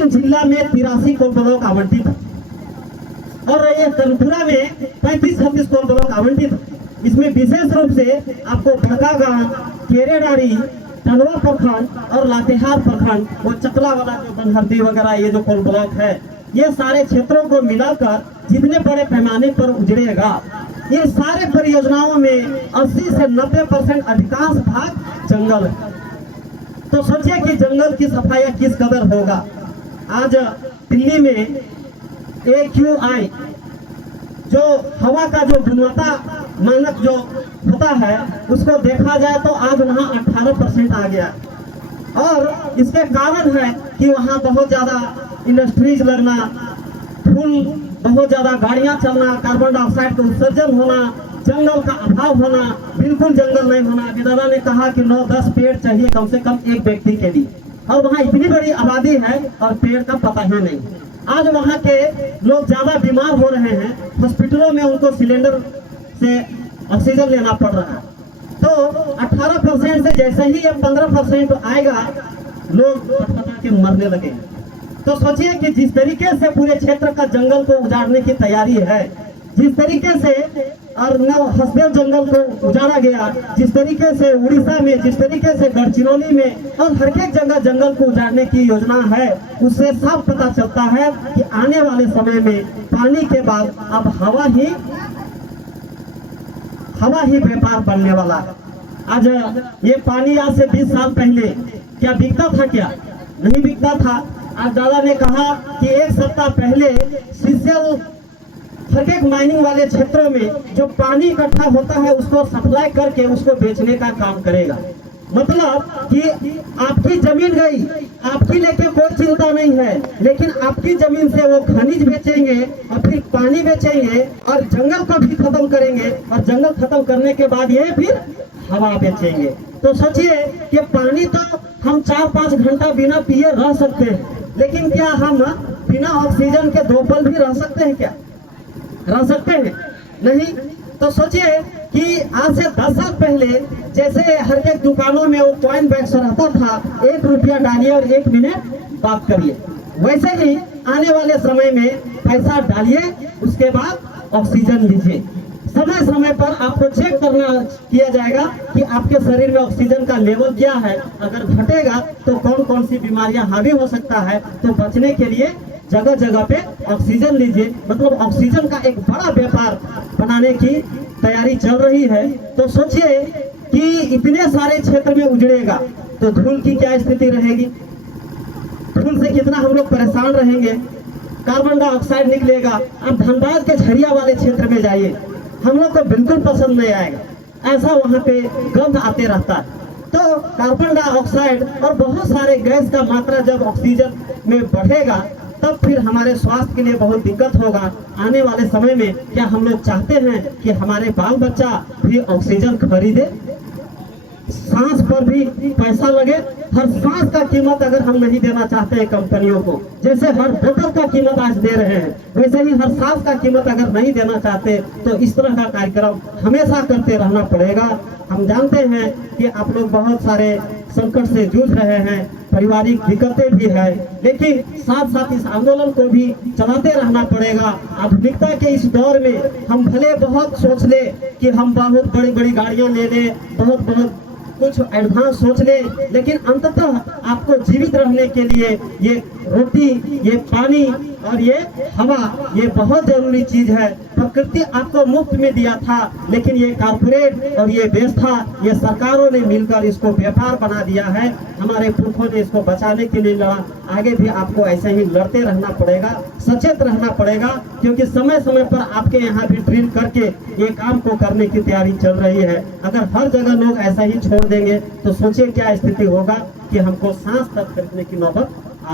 लेकिन जिला में 83 कोल ब्लॉक आवंटित है और ये तनपुरा में 35-36 कोल ब्लॉक आवंटित है। इसमें विशेष रूप से आपको बड़कागांव, केरेडारी, टंडवा प्रखंड और लातेहार प्रखंड, वो चकला वाला जो बनहरदी वगैरह ये जो कोल ब्लॉक है, ये सारे क्षेत्रों को मिलाकर जितने बड़े पैमाने पर उजड़ेगा, ये सारे परियोजनाओं में 80 से 90% अधिकांश भाग जंगल है। तो सोचिए कि जंगल की सफाई किस कदर होगा। आज दिल्ली में AQI जो हवा का जो गुणवत्ता मानक जो होता है उसको देखा जाए तो आज वहाँ 18% आ गया और इसके कारण है कि वहाँ बहुत ज्यादा इंडस्ट्रीज लगना, धूल, बहुत ज्यादा गाड़ियां चलना, कार्बन डाइऑक्साइड का उत्सर्जन होना, जंगल का अभाव होना, बिल्कुल जंगल नहीं होना। दादा ने कहा कि 9-10 पेड़ चाहिए कम से कम एक व्यक्ति के लिए, और वहाँ इतनी बड़ी आबादी है और पेड़ का पता ही नहीं। आज वहाँ के लोग ज्यादा बीमार हो रहे हैं, हॉस्पिटलों में उनको सिलेंडर से ऑक्सीजन लेना पड़ रहा है। तो 18% से जैसे ही ये 15% आएगा, लोग पता के मरने लगेंगे। तो सोचिए कि जिस तरीके से पूरे क्षेत्र का जंगल को उजाड़ने की तैयारी है, जिस तरीके से और हसदेव जंगल को उजाड़ा गया, जिस तरीके से उड़ीसा में, जिस तरीके से गढ़चिरौली में और हर एक जगह जंगल को उजाड़ने की योजना है, उससे साफ पता चलता है कि आने वाले समय में पानी के बाद अब हवा ही व्यापार बनने वाला है। आज ये पानी आज से 20 साल पहले क्या बिकता था? क्या नहीं बिकता था। आज दादा ने कहा कि एक सप्ताह पहले सीसेल हर एक माइनिंग वाले क्षेत्रों में जो पानी इकट्ठा होता है उसको सप्लाई करके उसको बेचने का काम करेगा। मतलब कि आपकी जमीन गई, आपकी लेके कोई चिंता नहीं है, लेकिन आपकी जमीन से वो खनिज बेचेंगे और फिर पानी बेचेंगे और जंगल को भी खत्म करेंगे, और जंगल खत्म करने के बाद ये फिर हवा बेचेंगे। तो सोचिए कि पानी तो हम 4-5 घंटा बिना पिए रह सकते हैं, लेकिन क्या हम बिना ऑक्सीजन के 2 पल भी रह सकते हैं? क्या रह सकते हैं? नहीं। तो सोचिए कि आज से 10 साल पहले जैसे हर एक दुकानों में वो कॉइन बैग्स रहता था, 1 रुपया डालिए और 1 मिनट बात करिए, वैसे ही आने वाले समय में पैसा डालिए, उसके बाद ऑक्सीजन लीजिए। समय समय पर आपको चेक किया जाएगा कि आपके शरीर में ऑक्सीजन का लेवल क्या है। अगर घटेगा तो कौन कौन सी बीमारियां हावी हो सकता है। तो बचने के लिए जगह जगह पे ऑक्सीजन लीजिए। मतलब ऑक्सीजन का एक बड़ा व्यापार बनाने की तैयारी चल रही है। तो सोचिए कि इतने सारे क्षेत्र में उजड़ेगा तो धूल की क्या स्थिति रहेगी, धूल से कितना हम लोग परेशान रहेंगे, कार्बन डाइऑक्साइड निकलेगा। अब धनबाद के झरिया वाले क्षेत्र में जाइए, हम लोग को बिल्कुल पसंद नहीं आएगा, ऐसा वहाँ पे गंध आते रहता है। तो कार्बन डाइऑक्साइड और बहुत सारे गैस का मात्रा जब ऑक्सीजन में बढ़ेगा तब फिर हमारे स्वास्थ्य के लिए बहुत दिक्कत होगा। आने वाले समय में क्या हम लोग चाहते हैं कि हमारे बाल बच्चा भी ऑक्सीजन खरीदे, सांस पर भी पैसा लगे? हर सांस का कीमत अगर हम नहीं देना चाहते हैं कंपनियों को, जैसे हर बोतल का कीमत आज दे रहे हैं, वैसे ही हर सांस का कीमत अगर नहीं देना चाहते तो इस तरह का कार्यक्रम हमेशा करते रहना पड़ेगा। हम जानते हैं कि आप लोग बहुत सारे संकट से जूझ रहे हैं, पारिवारिक दिक्कतें भी है, लेकिन साथ साथ इस आंदोलन को भी चलाते रहना पड़ेगा। आधुनिकता के इस दौर में हम भले बहुत सोच ले कि हम बहुत बड़ी बड़ी गाड़ियां ले लें, बहुत कुछ एडवांस सोच ले, लेकिन अंततः आपको जीवित रहने के लिए ये रोटी, ये पानी और ये हवा, ये बहुत जरूरी चीज है। प्रकृति आपको मुफ्त में दिया था, लेकिन ये कारपोरेट और ये व्यवस्था, ये सरकारों ने मिलकर इसको व्यापार बना दिया है। हमारे पुरखों ने इसको बचाने के लिए लड़ा, आगे भी आपको ऐसे ही लड़ते रहना पड़ेगा, सचेत रहना पड़ेगा, क्योंकि समय समय पर आपके यहाँ भी ड्रिल करके ये काम को करने की तैयारी चल रही है। अगर हर जगह लोग ऐसा ही छोड़ देंगे तो सोचिए क्या स्थिति होगा कि हमको सांस तक खरीदने की नौबत